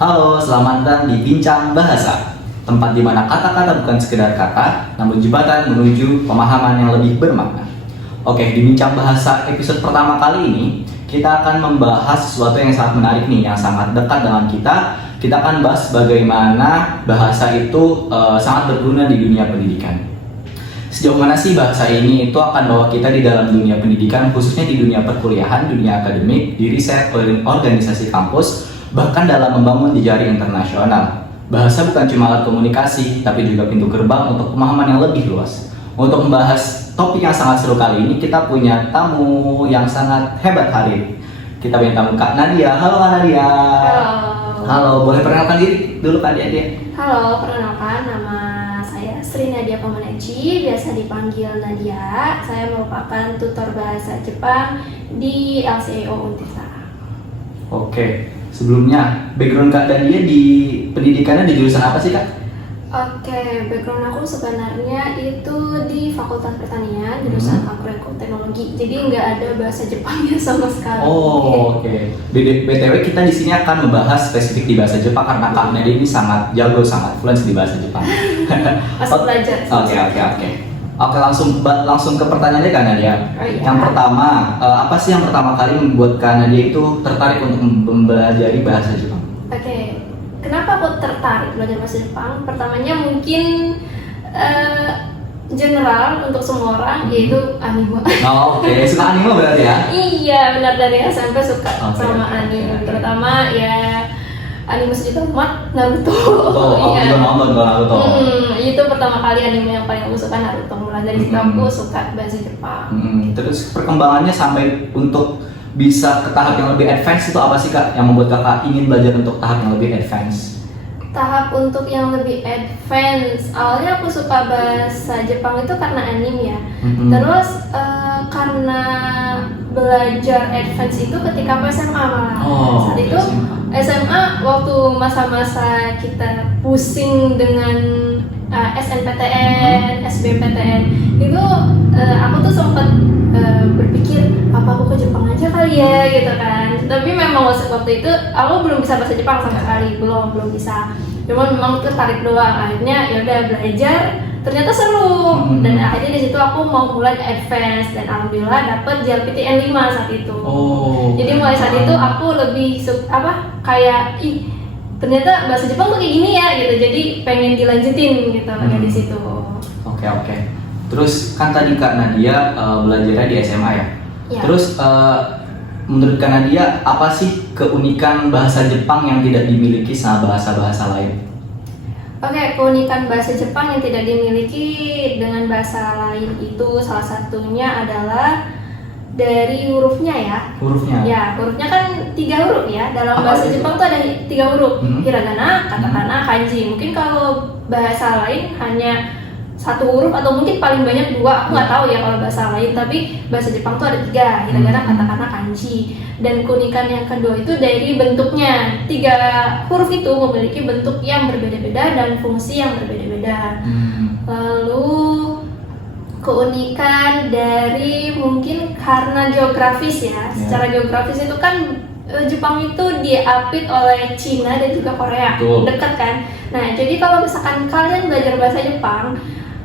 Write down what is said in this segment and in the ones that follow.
Halo, selamat datang di Bincang Bahasa, tempat di mana kata-kata bukan sekedar kata, namun jembatan menuju pemahaman yang lebih bermakna. Oke, di Bincang Bahasa episode pertama kali ini, kita akan membahas sesuatu yang sangat menarik nih, yang sangat dekat dengan kita. Kita akan bahas bagaimana bahasa itu sangat berguna di dunia pendidikan. Sejauh mana sih bahasa ini itu akan bawa kita di dalam dunia pendidikan, khususnya di dunia perkuliahan, dunia akademik, di riset, organisasi kampus, bahkan dalam membangun jejaring internasional. Bahasa bukan cuma alat komunikasi, tapi juga pintu gerbang untuk pemahaman yang lebih luas. Untuk membahas topik yang sangat seru kali ini, kita punya tamu yang sangat hebat hari ini. Kita punya tamu Kak Nadia. Halo Kak Nadia. Halo, boleh perkenalkan diri dulu Kak Nadia? Halo, perkenalkan nama saya Sri Nadia Komaneci, biasa dipanggil Nadia. Saya merupakan tutor bahasa Jepang di LCAO Untisa. Oke, sebelumnya background Kak Nadia di pendidikannya di jurusan apa sih Kak? Oke, background aku sebenarnya itu di Fakultas Pertanian, jurusan Agroteknologi. Jadi nggak ada bahasa Jepangnya sama sekali. Oh, oke. BTW kita di sini akan membahas spesifik di bahasa Jepang karena Kak Nadia ini sangat jago, sangat fluent di bahasa Jepang. Masih belajar. Oke. Oke, langsung ke pertanyaannya Kak Nadia. Oh, iya. Yang pertama, apa sih yang pertama kali membuat Kak Nadia itu tertarik untuk mempelajari bahasa Jepang? Oke, kenapa aku tertarik belajar bahasa Jepang? Pertamanya mungkin general untuk semua orang, yaitu anime. Oh, oke. Suka anime berarti ya? Iya, benar, dari SMP suka Oke, sama oke, anime. oke. Terutama ya anime sejuta umat, Naruto. Oh, Iya. juga nonton kalau Naruto. Itu pertama kali anime yang paling aku suka, Naruto. Mulai dari situ aku suka bahasa Jepang. Terus perkembangannya sampai untuk bisa ke tahap yang lebih advance itu apa sih Kak? Yang membuat Kakak ingin belajar untuk tahap yang lebih advance? Tahap untuk yang lebih advance, awalnya aku suka bahasa Jepang itu karena anime ya. Terus karena belajar advance itu ketika aku SMA malah. Oh, Saat itu SMA waktu masa-masa kita pusing dengan SNPTN, SBMPTN itu aku tuh sempat berpikir apa aku ke Jepang aja kali ya gitu kan. Tapi memang waktu itu aku belum bisa bahasa Jepang sama sekali, belum bisa. Cuman memang tertarik doang. Akhirnya ya udah belajar, ternyata seru. Dan akhirnya di situ aku mau mulai advance dan alhamdulillah dapet JLPTN 5 saat itu. Oh. Jadi mulai saat itu aku lebih kayak ternyata bahasa Jepang tuh kayak gini ya gitu. Jadi pengen dilanjutin gitu dari situ. Oke. Terus kan tadi Kak Nadia belajarnya di SMA ya? Ya. Terus menurut Kak Nadia apa sih keunikan bahasa Jepang yang tidak dimiliki sama bahasa-bahasa lain? Oke, keunikan bahasa Jepang yang tidak dimiliki dengan bahasa lain itu salah satunya adalah dari hurufnya ya. Hurufnya? Ya, hurufnya kan 3 huruf ya. Dalam Apa bahasa itu? Jepang tuh ada 3 huruf, hiragana, katakana, kanji. Mungkin kalau bahasa lain hanya 1 huruf atau mungkin paling banyak 2. Aku nggak tahu ya kalau bahasa lain. Tapi bahasa Jepang tuh ada 3, hiragana, katakana, kanji. Dan keunikan yang kedua itu dari bentuknya. 3 huruf itu memiliki bentuk yang berbeda-beda dan fungsi yang berbeda-beda. Lalu keunikan dari mungkin karena geografis ya. Secara geografis itu kan Jepang itu diapit oleh Cina dan juga Korea. Betul. Dekat kan. Nah, jadi kalau misalkan kalian belajar bahasa Jepang,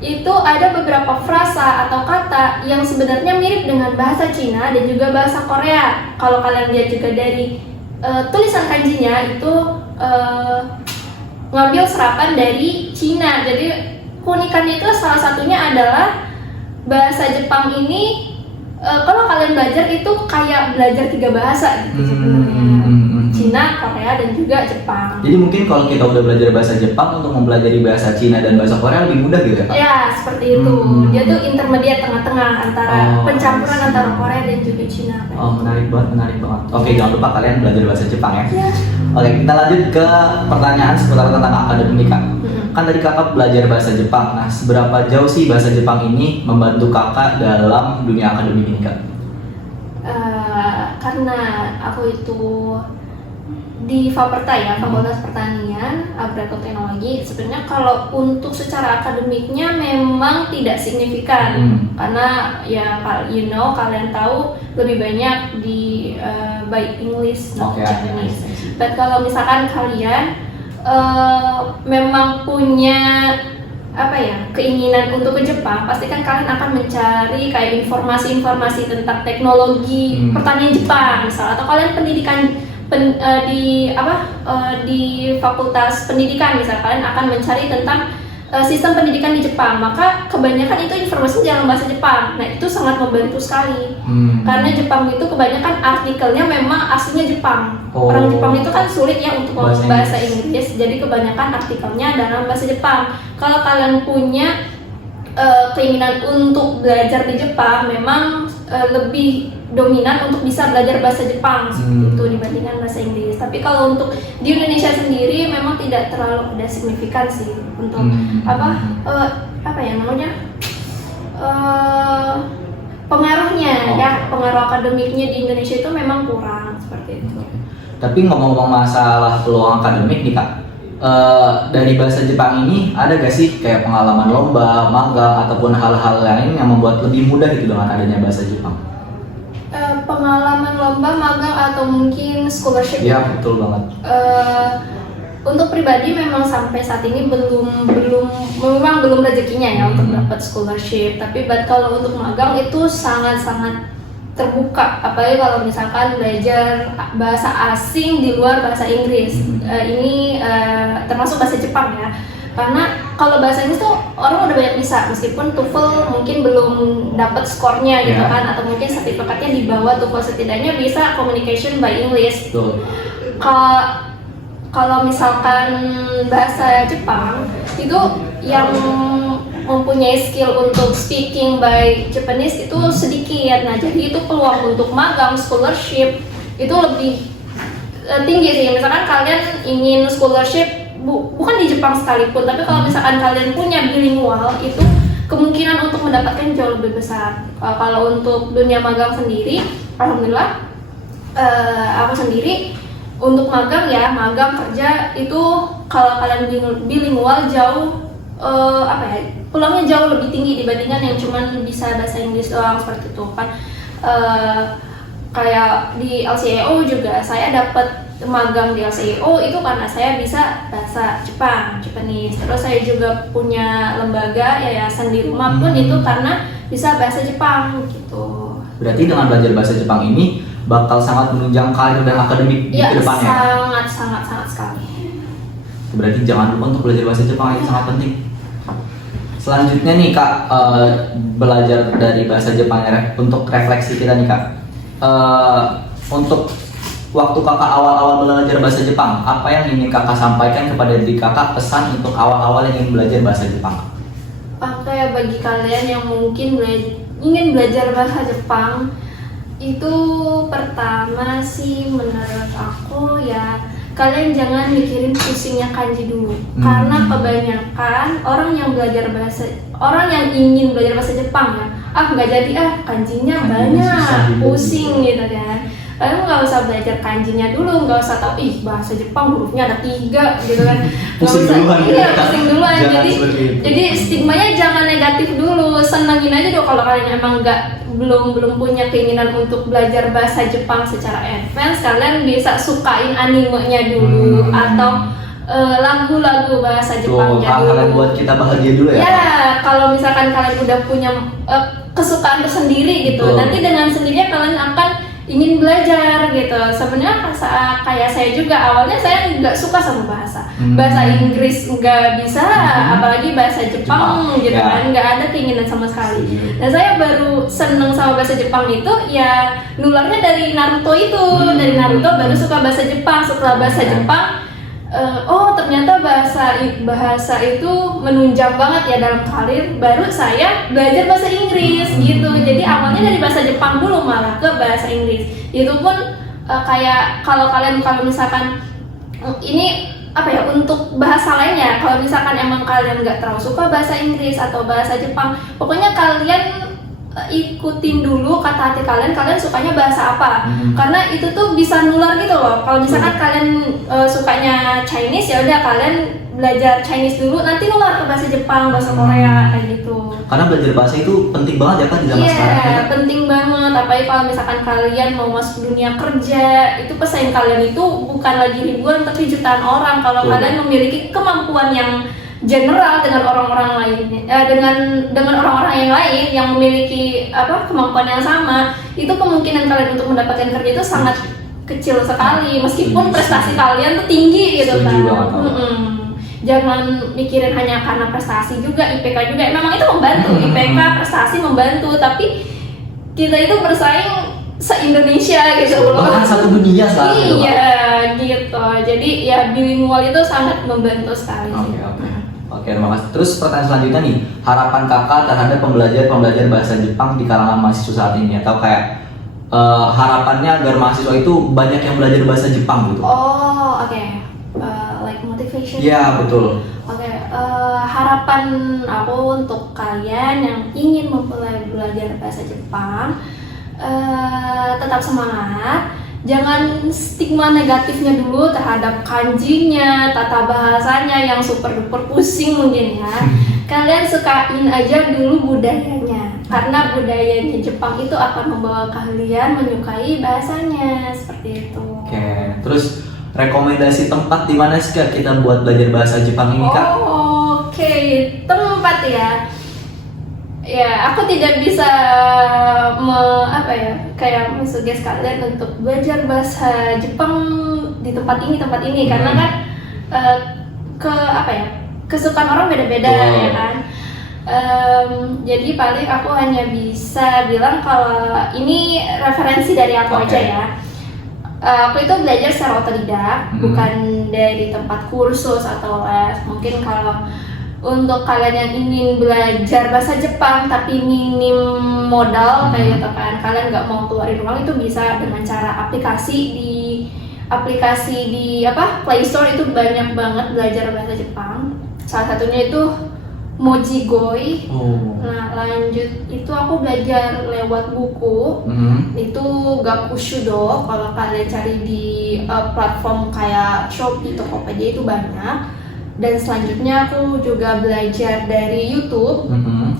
itu ada beberapa frasa atau kata yang sebenarnya mirip dengan bahasa Cina dan juga bahasa Korea. Kalau kalian lihat juga dari tulisan kanjinya itu ngambil serapan dari Cina. Jadi keunikannya itu salah satunya adalah bahasa Jepang ini kalau kalian belajar itu kayak belajar 3 bahasa gitu sebenarnya. Cina, Korea, dan juga Jepang. Jadi mungkin kalau kita udah belajar bahasa Jepang untuk mempelajari bahasa Cina dan bahasa Korea lebih mudah gitu ya Kak? Ya, seperti itu. Dia tuh intermediate tengah-tengah antara pencampuran antara Korea dan juga Cina. Oh, menarik banget. Oke, jangan lupa kalian belajar bahasa Jepang ya. Ya. Oke, kita lanjut ke pertanyaan seputar tentang akademik Kak. Kan tadi Kakak belajar bahasa Jepang. Nah, seberapa jauh sih bahasa Jepang ini membantu Kakak dalam dunia akademik ini Kak? Karena aku itu di Faperta ya, Fakultas Pertanian, Agroteknologi. Sebenarnya kalau untuk secara akademiknya memang tidak signifikan, karena ya kalian tahu lebih banyak di by English, not Japanese. But kalau misalkan kalian memang punya keinginan untuk ke Jepang, pastikan kalian akan mencari kayak informasi-informasi tentang teknologi pertanian Jepang misal, atau kalian pendidikan di fakultas pendidikan misal, kalian akan mencari tentang sistem pendidikan di Jepang, maka kebanyakan itu informasi dalam bahasa Jepang. Nah itu sangat membantu sekali, karena Jepang itu kebanyakan artikelnya memang aslinya Jepang. Orang Jepang itu kan sulit ya untuk ngomong bahasa Inggris, jadi kebanyakan artikelnya dalam bahasa Jepang. Kalau kalian punya keinginan untuk belajar di Jepang, memang lebih dominan untuk bisa belajar bahasa Jepang seperti itu dibandingkan bahasa Inggris. Tapi kalau untuk di Indonesia sendiri memang tidak terlalu ada signifikan sih untuk pengaruhnya ya, pengaruh akademiknya di Indonesia itu memang kurang seperti itu. Tapi ngomong-ngomong masalah peluang akademik nih Kak, dari bahasa Jepang ini ada gak sih kayak pengalaman lomba, magang, ataupun hal-hal lain yang membuat lebih mudah gitu dengan adanya bahasa Jepang? Pengalaman lomba, magang, atau mungkin scholarship? Iya betul banget. Untuk pribadi memang sampai saat ini belum rezekinya ya untuk dapat scholarship. Tapi kalau untuk magang itu sangat-sangat terbuka, apalagi kalau misalkan belajar bahasa asing di luar bahasa Inggris. Ini termasuk bahasa Jepang ya, karena kalau bahasa Inggris tuh orang udah banyak bisa, meskipun TOEFL mungkin belum dapat skornya gitu kan, atau mungkin sertifikatnya di bawah TOEFL, setidaknya bisa communication by English. Kalau misalkan bahasa Jepang itu yang mempunyai skill untuk speaking by Japanese itu sedikit. Nah jadi itu peluang untuk magang, scholarship itu lebih tinggi sih. Misalkan kalian ingin scholarship bukan di Jepang sekalipun, tapi kalau misalkan kalian punya bilingual, itu kemungkinan untuk mendapatkan jauh lebih besar. Kalau untuk dunia magang sendiri, alhamdulillah aku sendiri untuk magang kerja itu kalau kalian bilingual jauh peluangnya jauh lebih tinggi dibandingkan yang cuman bisa bahasa Inggris doang seperti itu kan. Kayak di LCAO juga saya dapat magang di LCAO itu karena saya bisa bahasa Japanese. Terus saya juga punya lembaga yayasan di rumah pun itu karena bisa bahasa Jepang gitu. Berarti dengan belajar bahasa Jepang ini bakal sangat menunjang karir dan akademik di kedepannya. Sangat sekali. Berarti jangan lupa untuk belajar bahasa Jepang, itu sangat penting. Selanjutnya nih Kak, belajar dari bahasa Jepang untuk refleksi kita nih Kak. Untuk waktu Kakak awal-awal belajar bahasa Jepang, apa yang ingin Kakak sampaikan kepada diri Kakak, pesan untuk awal-awal yang ingin belajar bahasa Jepang? Bagi kalian yang mungkin ingin belajar bahasa Jepang, itu pertama sih menurut aku ya, kalian jangan mikirin pusingnya kanji dulu. Karena kebanyakan orang yang ingin belajar bahasa Jepang ya, nggak jadi kanjinya banyak, pusing gitu kan. Kalian nggak usah belajar kanjinya dulu, nggak usah tahu bahasa Jepang hurufnya ada 3 gitu kan. Pusing duluan. Pusing duluan. Jadi stigmanya jangan negatif dulu, senengin aja dulu. Kalau kalian emang belum punya keinginan untuk belajar bahasa Jepang secara advance, kalian bisa sukain animenya dulu atau lagu-lagu bahasa Jepang dulu. Kalian buat kita bahagia dulu ya. Ya, kalau misalkan kalian udah punya kesukaan tersendiri gitu, nanti dengan sendirinya kalian akan ingin belajar gitu. Sebenarnya kayak saya juga awalnya saya nggak suka sama bahasa Inggris nggak bisa, apalagi bahasa Jepang gitu kan, nggak ada keinginan sama sekali. Dan saya baru seneng sama bahasa Jepang itu ya nularnya dari Naruto itu. Dari Naruto baru suka bahasa Jepang. Setelah bahasa Jepang, ternyata bahasa itu menunjang banget ya dalam karir. Baru saya belajar bahasa Inggris gitu. Jadi awalnya dari bahasa Jepang dulu malah ke bahasa Inggris. Itu pun kayak kalau misalkan ini untuk bahasa lainnya, kalau misalkan emang kalian nggak terlalu suka bahasa Inggris atau bahasa Jepang, pokoknya kalian ikutin dulu kata hati kalian sukanya bahasa apa. Hmm. Karena itu tuh bisa nular gitu loh. Kalau misalkan kalian sukanya Chinese, ya udah kalian belajar Chinese dulu, nanti nular ke bahasa Jepang, bahasa Korea kayak gitu. Karena belajar bahasa itu penting banget ya kan di zaman sekarang. Iya, penting banget. Apalagi kalau misalkan kalian mau masuk dunia kerja, itu pesaing kalian itu bukan lagi ribuan tapi jutaan orang. Kalau Betul. kalian memiliki kemampuan yang general dengan orang-orang lain, dengan orang-orang yang lain yang memiliki kemampuan yang sama, itu kemungkinan kalian untuk mendapatkan kerja itu sangat kecil sekali, meskipun Setuju, prestasi setuju. kalian tuh tinggi gitu Setuju kan. banget, Om. Jangan mikirin hanya karena prestasi juga, IPK juga. Memang itu membantu, IPK prestasi membantu, tapi kita itu bersaing se-Indonesia gitu loh. Bahkan satu dunia sekarang gitu, Pak. Iya, gitu. Jadi ya bilingual itu sangat membantu sekali. Oke, terima kasih. Terus pertanyaan selanjutnya nih, harapan kakak terhadap pembelajar bahasa Jepang di kalangan mahasiswa saat ini, atau kayak harapannya agar mahasiswa itu banyak yang belajar bahasa Jepang gitu. Oh, oke. Like motivation. Iya, betul. Oke, harapan aku untuk kalian yang ingin memulai belajar bahasa Jepang, tetap semangat. Jangan stigma negatifnya dulu terhadap kanjinya, tata bahasanya yang super duper pusing mungkin ya. Kalian sukain aja dulu budayanya, karena budayanya Jepang itu akan membawa kalian menyukai bahasanya, seperti itu. Oke, terus rekomendasi tempat di mana sih Kak kita buat belajar bahasa Jepang ini Kak? Oke, tempat ya. Ya, aku tidak bisa kayak mensuggest kalian untuk belajar bahasa Jepang di tempat ini karena kan kesukaan orang beda-beda ya kan. Jadi paling aku hanya bisa bilang kalau ini referensi dari aku aja ya. Aku itu belajar secara otodidak, bukan dari tempat kursus atau les. Mungkin kalau untuk kalian yang ingin belajar bahasa Jepang tapi minim modal kayak gitu kan, kalian nggak mau keluarin uang, itu bisa dengan cara aplikasi di Play Store. Itu banyak banget belajar bahasa Jepang. Salah satunya itu Mojigoi. Nah, lanjut itu aku belajar lewat buku. Itu Gakushudo. Kalau kalian cari di platform kayak Shopee, Tokopedia itu banyak. Dan selanjutnya aku juga belajar dari YouTube.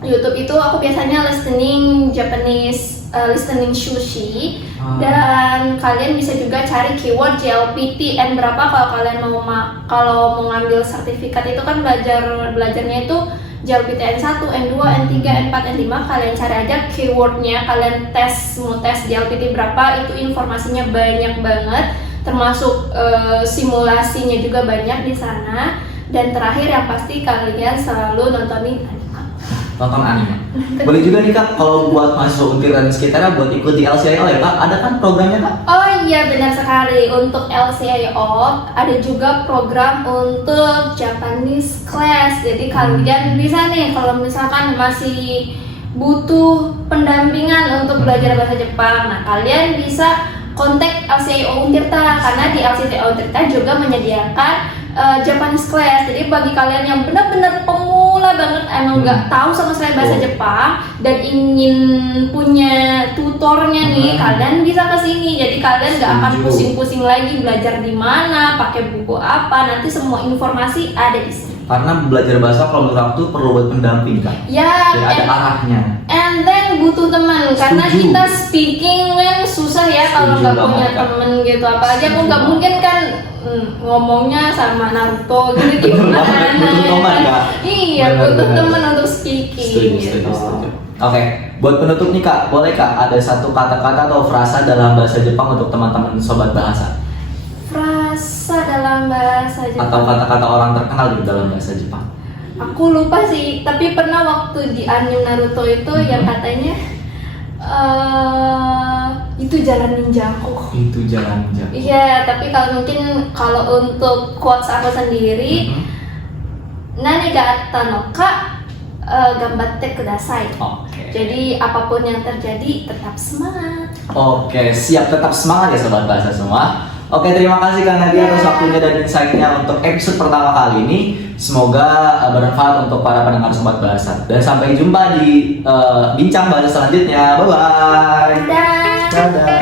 YouTube itu aku biasanya listening Japanese, listening sushi. Dan kalian bisa juga cari keyword JLPT N berapa kalau kalian mau ngambil sertifikat. Itu kan belajarnya itu JLPT N1, N2, N3, N4, N5. Kalian cari aja keywordnya, kalian mau tes JLPT berapa, itu informasinya banyak banget, termasuk simulasinya juga banyak di sana. Dan terakhir yang pasti kalian selalu nonton anime. Boleh juga nih Kak, kalau buat mahasiswa Untir dan sekitarnya buat ikut di LCIO ya Kak, ada kan programnya Kak? Oh iya, benar sekali. Untuk LCIO ada juga program untuk Japanese class. Jadi kalian bisa nih kalau misalkan masih butuh pendampingan untuk belajar bahasa Jepang, nah kalian bisa kontak LCIO Untirta, karena di LCIO Untirta juga menyediakan Japanese class. Jadi bagi kalian yang benar-benar pemula banget, emang nggak tahu sama sekali bahasa Jepang dan ingin punya tutornya nih, kalian bisa ke sini. Jadi kalian nggak akan pusing-pusing lagi belajar di mana, pakai buku apa, nanti semua informasi ada di sini. Karena belajar bahasa kalau menurut aku perlu buat pendamping Kak. Ya, ada arahnya. And then butuh teman, karena kita speaking kan susah ya kalau nggak punya temen gitu. Apalagi aku nggak mungkin kan ngomongnya sama Naruto gitu gimana. Butuh teman Kak. Iya, butuh teman untuk speaking. Setuju. Oke, buat penutup nih Kak, boleh Kak ada satu kata-kata atau frasa dalam bahasa Jepang untuk teman-teman sobat bahasa? Frasa dalam bahasa Jepang atau kata-kata orang terkenal gitu dalam bahasa Jepang? Aku lupa sih, tapi pernah waktu di anime Naruto itu yang katanya itu jalan ninjaku. Itu jalan ninjaku. Iya, tapi kalau untuk quotes aku sendiri, nani ga atta no ka gambatte kudasai. Jadi apapun yang terjadi tetap semangat. Oke, siap, tetap semangat ya sobat bahasa semua. Oke, terima kasih Kak Nadia atas waktunya dan insight-nya untuk episode pertama kali ini. Semoga bermanfaat untuk para pendengar Sobat Bahasa. Dan sampai jumpa di bincang bahasa selanjutnya. Bye bye. Dadah. Dadah.